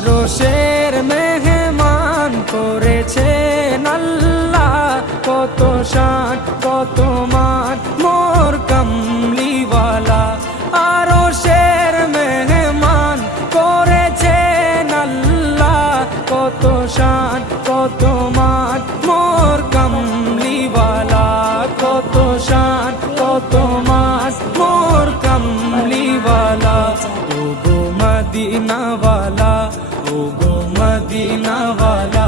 আরশের মেহমান করেছেন আল্লাহ, কত শান কত মান মোর কামলিওয়ালা। আরশের মেহমান করেছেন আল্লাহ, কত শান কত মান মোর কামলিওয়ালা, কত শান কত মান মোর কামলিওয়ালা। ও গো মদিনাওয়ালা, ও গো মদিনাওয়ালা।